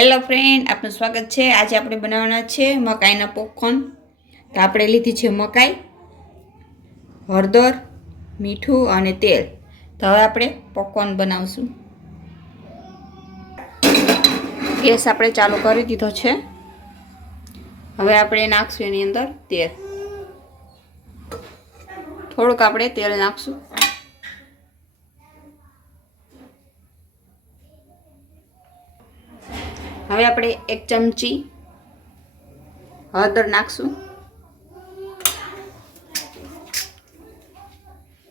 Hello friend, આપનું સ્વાગત છે। આજે આપણે બનાવવાના છે મકાઈના પોપકોર્ન। તો આપણે લીધી છે મકાઈ, હળદર, મીઠું અને તેલ। તો હવે આપણે પોપકોર્ન બનાવશું। ગેસ આપણે ચાલુ કરી દીધો છે। હવે આપણે નાખશું એની અંદર તેલ। થોડુંક આપણે તેલ નાખશું। હવે આપણે 1 ચમચી હળદર નાખશું।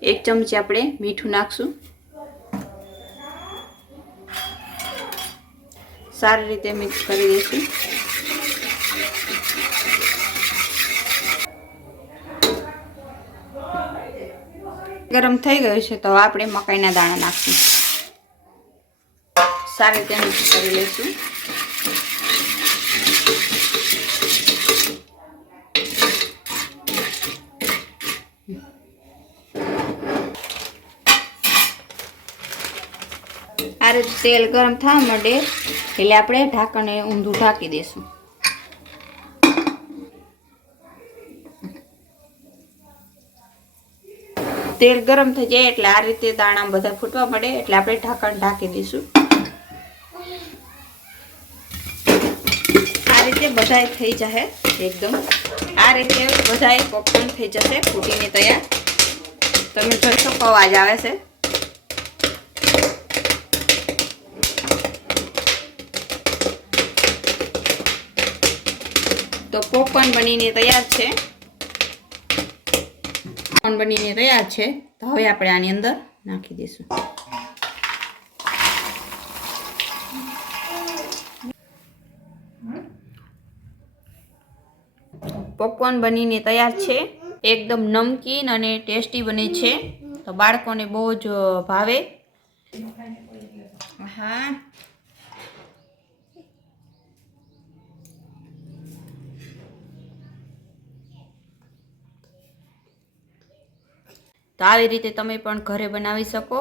1 ચમચી આપણે મીઠું નાખશું। સારી રીતે મિક્સ કરી દઈશું। ગરમ થઈ ગયું છે તો આપણે મકાઈના દાણા નાખશું। સારી રીતે મિક્સ કરી લઈશું। આ રીતે તેલ ગરમ થવા માંડે એટલે આપણે ઢાંકણને ઊંધું ઢાંકી દઈશું। તેલ ગરમ થઈ જાય એટલે આ રીતે દાણા બધા ફૂટવા માંડે એટલે આપણે ઢાંકણ ઢાંકી દઈશું। આ રીતે બધાય થઈ જશે એકદમ। આ રીતે બધાય પોપકોર્ન થઈ જશે ફૂટીને તૈયાર। તમે જોઈ શકો અવાજ આવે છે। તો પોપકોર્ન બનીને તૈયાર છે। બનીને તૈયાર છે તો હવે આપણે આની અંદર નાખી દઈશું। પોપકોર્ન બનીને તૈયાર છે। એકદમ નમકીન અને ટેસ્ટી બને છે તો બાળકોને બહુ જ ભાવે। હા, તો આવી રીતે તમે પણ ઘરે બનાવી શકો।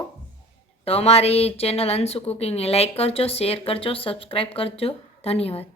તો અમારી ચેનલ અંશુ કુકિંગને લાઈક કરજો, શેર કરજો, સબસ્ક્રાઈબ કરજો। ધન્યવાદ।